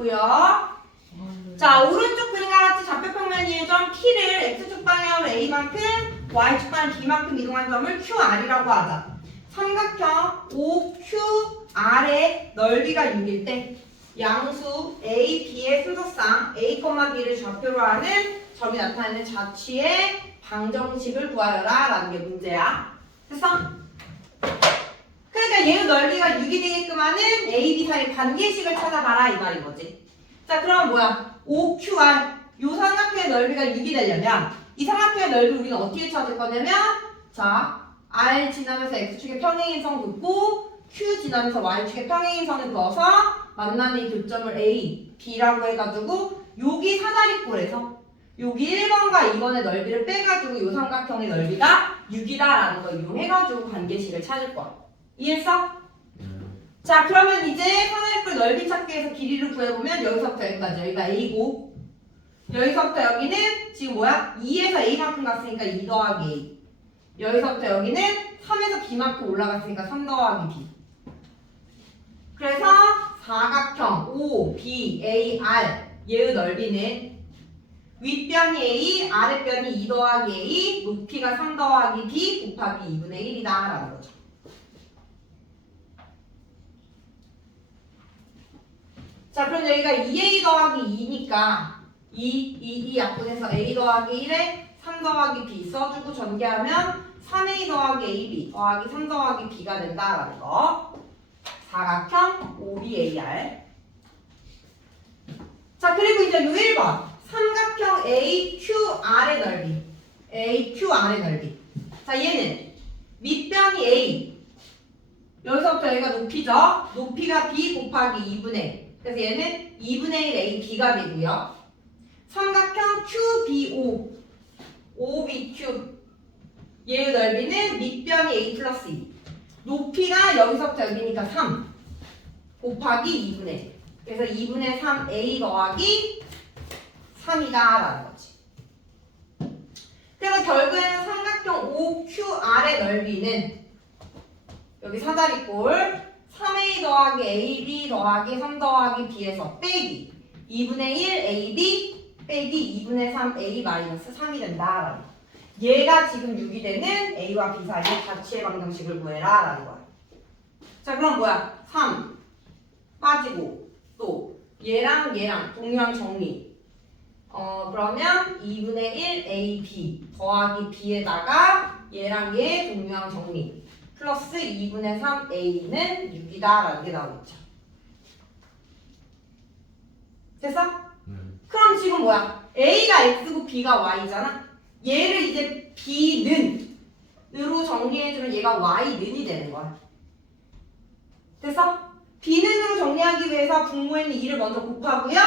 있고요. 자, 오른쪽 그림과 같이 좌표평면의 점 P를 X축 방향으로 A만큼, Y축 방향 B만큼 이동한 점을 QR이라고 하자. 삼각형 OQR의 넓이가 6일 때 양수 A, B의 순서상 A, B를 좌표로 하는 점이 나타내는 자취의 방정식을 구하여라 라는 게 문제야. 됐어? 그러니까 얘의 넓이가 6이 되게끔 하는 A, B 사이 관계식을 찾아봐라 이 말인 거지. 자 그럼 뭐야? OQR 요 삼각형의 넓이가 6이 되려면 이 삼각형의 넓이를 우리는 어떻게 찾을 거냐면 자 R 지나면서 X축의 평행인선 긋고 Q 지나면서 Y축의 평행인선을 그어서 만나는 이 교점을 A, B라고 해가지고 여기 사다리꼴에서 여기 1번과 2번의 넓이를 빼가지고 이 삼각형의 넓이가 6이다라는 걸 이용해가지고 관계식을 찾을 거야. 이해했어? 자 그러면 이제 사다리꼴 넓이 찾기에서 길이를 구해보면 여기서부터 여기까지 여기가 A고 여기서부터 여기는 지금 뭐야? 2에서 A만큼 갔으니까 2 더하기 A 여기서부터 여기는 3에서 B만큼 올라갔으니까 3 더하기 B 그래서 사각형 O, B, A, R 얘의 넓이는 윗변이 A, 아랫변이 2 더하기 A, 높이가 3 더하기 B 곱하기 2분의 1이다 라는 거죠. 자 그럼 여기가 2A 더하기 2니까 2, 2, 2 약분해서 A 더하기 1에 3 더하기 B 써주고 전개하면 3A 더하기 AB 더하기 3 더하기 B가 된다라는 거. 사각형 OBAR. 자 그리고 이제 요 1번. 삼각형 AQR의 넓이. AQR의 넓이. 자 얘는 밑변이 A. 여기서부터 여기가 높이죠? 높이가 B 곱하기 2분의 1 그래서 얘는 2분의 1 AB가 되고요. 삼각형 QBO OBQ 얘의 넓이는 밑변이 A 플러스 2 높이가 여기서부터 여기니까 3 곱하기 2분의. 1 그래서 2분의 3 A 더하기 3이다 라는 거지. 그래서 결국에는 삼각형 OQR의 넓이는 여기 사다리꼴 3A 더하기 AB 더하기 3 더하기 B에서 빼기 2분의 1 AB 빼기 2분의 3 A 마이너스 3이 된다라는 거. 얘가 지금 6이 되는 A와 B 사이의 자취의 방정식을 구해라 라는 거야. 자 그럼 뭐야? 3 빠지고 또 얘랑 얘랑 동량 정리 어 그러면 2분의 1 AB 더하기 B에다가 얘랑 얘 동량 정리 플러스 2분의 3 A는 6이다 라는 게 나오겠죠 됐어? 그럼 지금 뭐야? A가 X고 B가 Y잖아 얘를 이제 B는 으로 정리해주면 얘가 Y는이 되는 거야 됐어? B는으로 정리하기 위해서 분모에 있는 2를 먼저 곱하고요.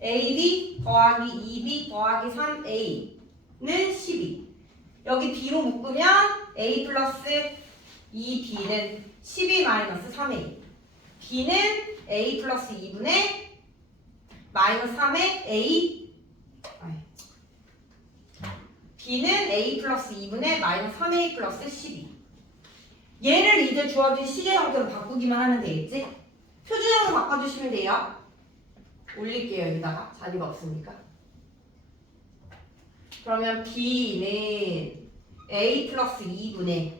AB 더하기 2B 더하기 3A는 12. 여기 B로 묶으면 A 플러스 2B는 12 마이너스 3A. B는 A 플러스 2분의 마이너스 3의 A. B는 A 플러스 2분의 마이너스 3A 플러스 12. 얘를 이제 주어진 시제 형태로 바꾸기만 하면 되겠지? 표준형으로 바꿔주시면 돼요. 올릴게요, 여기다가. 자리가 없으니까. 그러면 B는 A 플러스 2분의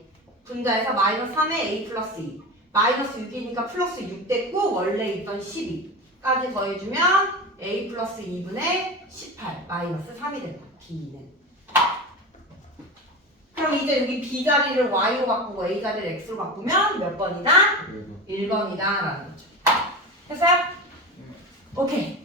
분자에서 마이너스 3의 A 플러스 2. 마이너스 6이니까 플러스 6 됐고 원래 있던 12까지 더해주면 A 플러스 2분의 18 마이너스 3이 된다. B는. 그럼 이제 여기 B 자리를 Y로 바꾸고 A 자리를 X로 바꾸면 몇 번이다? 1번이다 라는 거죠. 됐어요? 오케이.